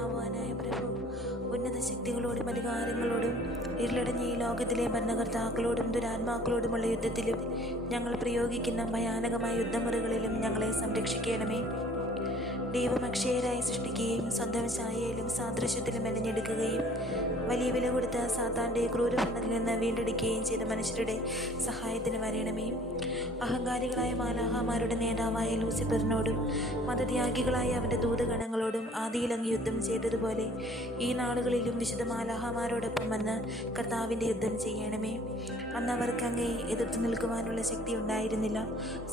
ബലവാനായ പ്രഭു, ഉന്നത ശക്തികളോടും അധികാരങ്ങളോടും ഇരുളടഞ്ഞ ഈ ലോകത്തിലെ ഭരണകർത്താക്കളോടും ദുരാത്മാക്കളോടുമുള്ള യുദ്ധത്തിലും ഞങ്ങൾ പ്രയോഗിക്കുന്ന ഭയാനകമായ യുദ്ധമുറകളിലും ഞങ്ങളെ സംരക്ഷിക്കണമേ. ദൈവം അക്ഷയരായി സൃഷ്ടിക്കുകയും സ്വന്തം ഛായയിലും സാദൃശ്യത്തിലും മെനഞ്ഞെടുക്കുകയും വലിയ വില കൊടുത്ത സാത്താൻ്റെ ക്രൂരഭരണത്തിൽ നിന്ന് വീണ്ടെടുക്കുകയും ചെയ്ത മനുഷ്യരുടെ സഹായത്തിന് വരണമേ. അഹങ്കാരികളായ മാലാഹമാരുടെ നേതാവായ ലൂസിഫറിനോടും മതത്യാഗികളായ അവൻ്റെ ദൂതഗണങ്ങളോടും ആദിയിൽ അങ്ങ് യുദ്ധം ചെയ്തതുപോലെ ഈ നാളുകളിലും വിശുദ്ധ മാലാഹമാരോടൊപ്പം വന്ന് കർത്താവിൻ്റെ യുദ്ധം ചെയ്യണമേ. അന്ന് അവർക്ക് അങ്ങേ എതിർത്ത് നിൽക്കുവാനുള്ള ശക്തി ഉണ്ടായിരുന്നില്ല.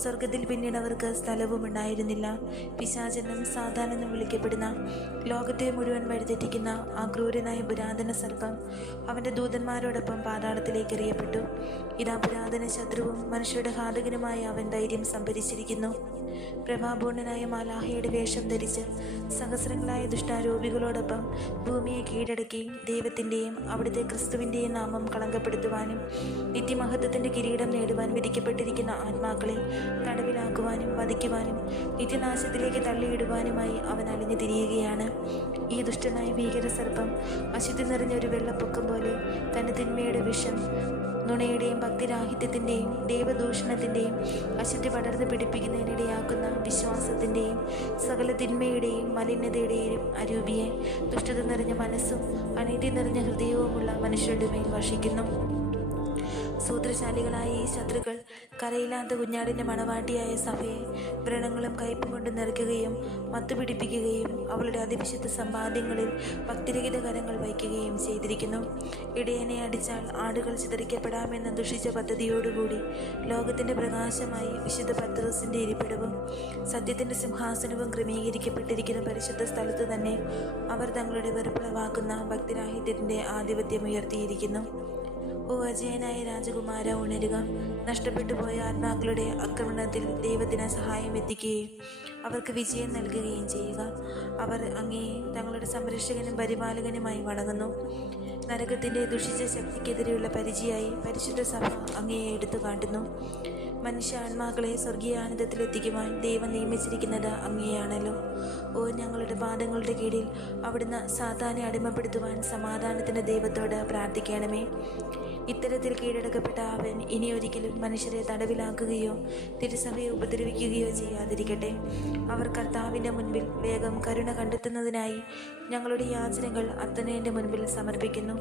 സ്വർഗത്തിൽ പിന്നീട് അവർക്ക് സ്ഥലവും ഉണ്ടായിരുന്നില്ല. പിശാചെന്നും സാത്താൻ എന്നും വിളിക്കപ്പെടുന്ന ലോകത്തെ മുഴുവൻ വഴിതെറ്റിക്കുന്ന ആ ക്രൂരനായ പുരാതന സർപ്പം അവൻ്റെ ദൂതന്മാരോടൊപ്പം പാതാളത്തിലേക്ക് എറിയപ്പെട്ടു. ഇതാ പുരാതന ശത്രുവും മനുഷ്യരുടെ ഘാതകനുമായ അവൻ ധൈര്യം സംഭരിച്ചിരിക്കുന്നു. പ്രഭാപൂർണനായ മാലാഹയുടെ വേഷം ധരിച്ച് സഹസ്രങ്ങളായ ദുഷ്ടാരൂപികളോടൊപ്പം ഭൂമിയെ കീഴടക്കി ദൈവത്തിൻ്റെയും അവിടുത്തെ ക്രിസ്തുവിൻ്റെയും നാമം കളങ്കപ്പെടുത്തുവാനും നിത്യമഹത്വത്തിൻ്റെ കിരീടം നേടുവാൻ വിധിക്കപ്പെട്ടിരിക്കുന്ന ആത്മാക്കളെ തടവിലാക്കുവാനും വധിക്കുവാനും നിത്യനാശത്തിലേക്ക് തള്ളിയിടുവാനുമായി അവൻ അലിഞ്ഞു തിരിയുകയാണ്. ഈ ദുഷ്ടനായ ഭീകര സർപ്പം അശുദ്ധി നിറഞ്ഞൊരു വെള്ളപ്പൊക്കം പോലെ തൻ്റെ തിന്മയുടെ വിഷം, നുണയുടെയും ഭക്തിരാഹിത്യത്തിൻ്റെയും ദൈവദൂഷണത്തിൻ്റെയും അശുദ്ധി പടർന്ന് പിടിപ്പിക്കുന്നതിനിടയാക്കുന്ന വിശ്വാസത്തിൻ്റെയും സകല തിന്മയുടെയും മലിനതയുടെയും അരൂപിയെ ദുഷ്ടത നിറഞ്ഞ മനസ്സും അനീതി നിറഞ്ഞ ഹൃദയവുമുള്ള മനുഷ്യരുടെ മേൽ വർഷിക്കുന്നു. സൂത്രശാലികളായ ഈ ശത്രുക്കൾ കരയില്ലാത്ത കുഞ്ഞാടിൻ്റെ മണവാട്ടിയായ സഭയെ വ്രണങ്ങളും കയ്പും കൊണ്ട് നിറയ്ക്കുകയും മത്തുപിടിപ്പിക്കുകയും അവളുടെ അതിവിശുദ്ധ സമ്പാദ്യങ്ങളിൽ ഭക്തിരഹിത കരങ്ങൾ വയ്ക്കുകയും ചെയ്തിരിക്കുന്നു. ഇടയനെ അടിച്ചാൽ ആടുകൾ ചിതറിക്കപ്പെടാമെന്ന ദുഷിച്ച പദ്ധതിയോടുകൂടി ലോകത്തിൻ്റെ പ്രകാശമായി വിശുദ്ധ പത്രോസിൻ്റെ ഇരിപ്പിടവും സത്യത്തിൻ്റെ സിംഹാസനവും ക്രമീകരിക്കപ്പെട്ടിരിക്കുന്ന പരിശുദ്ധ സ്ഥലത്ത് തന്നെ അവർ തങ്ങളുടെ വെറുപ്പുളവാക്കുന്ന ഭക്തിരാഹിത്യത്തിൻ്റെ ആധിപത്യം ഉയർത്തിയിരിക്കുന്നു. ഓ അജയനായ രാജകുമാര, ഉണരുക. നഷ്ടപ്പെട്ടു പോയ ആത്മാക്കളുടെ ആക്രമണത്തിൽ ദൈവത്തിന് സഹായം എത്തിക്കുകയും അവർക്ക് വിജയം നൽകുകയും ചെയ്യുക. അവർ അങ്ങയെ തങ്ങളുടെ സംരക്ഷകനും പരിപാലകനുമായി വണങ്ങുന്നു. നരകത്തിൻ്റെ ദുഷിച്ച ശക്തിക്കെതിരെയുള്ള പരിചയായി പരിശുദ്ധ സഭ അങ്ങയെ എടുത്തു കാട്ടുന്നു. മനുഷ്യ ആത്മാക്കളെ സ്വർഗീയ ആനന്ദത്തിലെത്തിക്കുവാൻ ദൈവം നിയമിച്ചിരിക്കുന്നത് അങ്ങയെയാണല്ലോ. ഓ ഞങ്ങളുടെ പാദങ്ങളുടെ കീഴിൽ അവിടുന്ന് സാത്താനെ അടിമപ്പെടുത്തുവാൻ സമാധാനത്തിൻ്റെ ദൈവത്തോട് പ്രാർത്ഥിക്കണമേ. ഇത്തരത്തിൽ കീഴടക്കപ്പെട്ട അവൻ ഇനിയൊരിക്കലും മനുഷ്യരെ തടവിലാക്കുകയോ തിരുസഭയെ ഉപദ്രവിക്കുകയോ ചെയ്യാതിരിക്കട്ടെ. അവർ കർത്താവിൻ്റെ മുൻപിൽ വേഗം കരുണ കണ്ടെത്തുന്നതിനായി ഞങ്ങളുടെ യാചനകൾ അത്തനേൻ്റെ മുൻപിൽ സമർപ്പിക്കുന്നു.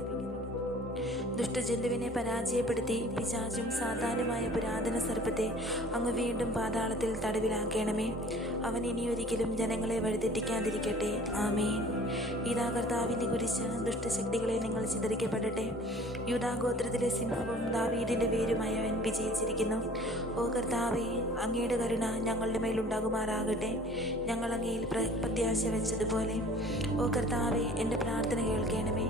ദുഷ്ടജന്തുവിനെ പരാജയപ്പെടുത്തി പിശാചും സാധാരണമായ പുരാതന സർപ്പത്തെ അങ്ങ് വീണ്ടും പാതാളത്തിൽ തടവിലാക്കണമേ. അവൻ ഇനിയൊരിക്കലും ജനങ്ങളെ വഴിതെറ്റിക്കാതിരിക്കട്ടെ. ആമേൻ. ഇതാ കർത്താവിനെ കുറിച്ച് ദുഷ്ടശക്തികളെ നിങ്ങൾ ചിതറിക്കപ്പെടട്ടെ. യൂദാഗോത്രത്തിലെ സിംഹവും ദാവീദിൻ്റെ വേരുമായവൻ വിജയിച്ചിരിക്കുന്നു. ഓ കർത്താവേ, അങ്ങയുടെ കരുണ ഞങ്ങളുടെ മേലുണ്ടാകുമാറാകട്ടെ. ഞങ്ങൾ അങ്ങയിൽ പ്രത്യാശ വെച്ചതുപോലെ. ഓ കർത്താവേ, എൻ്റെ പ്രാർത്ഥന കേൾക്കണമേ.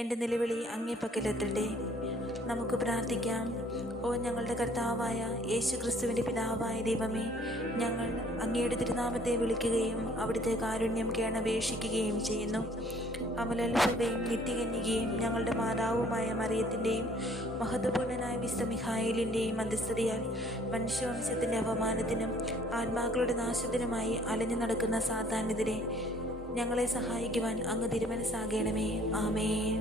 എൻ്റെ നിലവിളി അങ്ങേ പക്കലെത്തട്ടെ. നമുക്ക് പ്രാർത്ഥിക്കാം. ഓ ഞങ്ങളുടെ കർത്താവായ യേശു ക്രിസ്തുവിൻ്റെ പിതാവായ ദൈവമേ, ഞങ്ങൾ അങ്ങയുടെ തിരുനാമത്തെ വിളിക്കുകയും അവിടുത്തെ കാരുണ്യം കേണപേക്ഷിക്കുകയും ചെയ്യുന്നു. അമലോത്ഭവയും നിത്യകന്യകയും ഞങ്ങളുടെ മാതാവുമായ മറിയത്തിൻ്റെയും മഹത്വപൂർണനായ വിശുദ്ധ മിഖായേലിൻ്റെയും മധ്യസ്ഥതയാൽ മനുഷ്യവംശത്തിൻ്റെ അപമാനത്തിനും ആത്മാക്കളുടെ നാശത്തിനുമായി അലഞ്ഞു നടക്കുന്ന സാത്താനെതിരെ ഞങ്ങളെ സഹായിക്കുവാൻ അങ്ങ് തിരുമനസ്സാകണമേ. ആമേൻ.